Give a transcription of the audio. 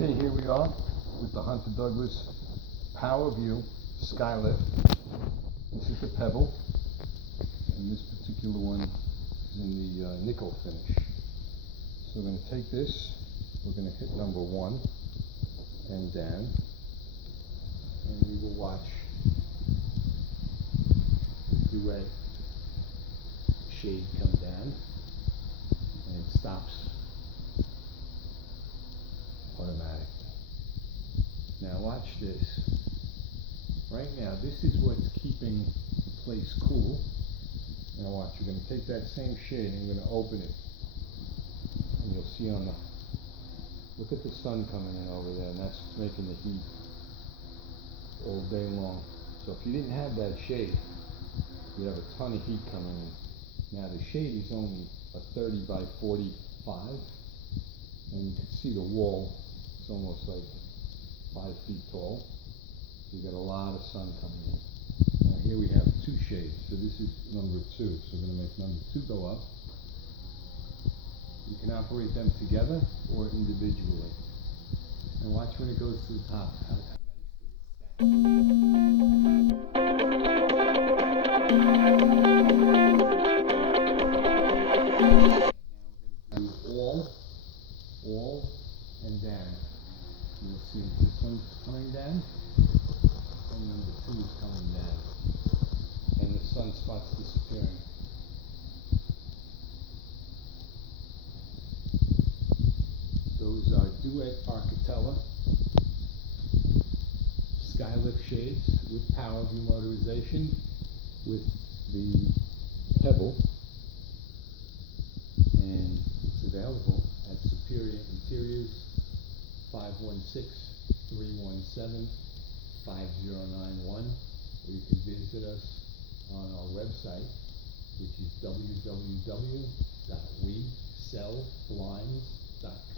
Okay, here we are with the Hunter Douglas Power View Skylight. This is the Pebble, and this particular one is in the nickel finish. So we're going to take this, we're going to hit number 1 and down, and we will watch the duet shade come down, and it stops automatically. Now watch this. Right now, this is what's keeping the place cool. Now watch, you're going to take that same shade and you're going to open it. And you'll see on the, look at the sun coming in over there, and that's what's making the heat all day long. So if you didn't have that shade, you'd have a ton of heat coming in. Now the shade is only a 30 by 45, and you can see the wall. It's almost like 5 feet tall. You got a lot of sun coming in. Now here we have 2 shades. So this is number 2. So we're going to make number 2 go up. You can operate them together or individually. And watch when it goes to the top. How nicely all and down. You'll see this one's coming down, and number 2 is coming down, and the sunspot's disappearing. Those are Duet Architella Skylight shades with Power View motorization with the Pebble, and it's available at Superior Interiors, 516-317-5091, or you can visit us on our website, which is www.wesellblinds.com.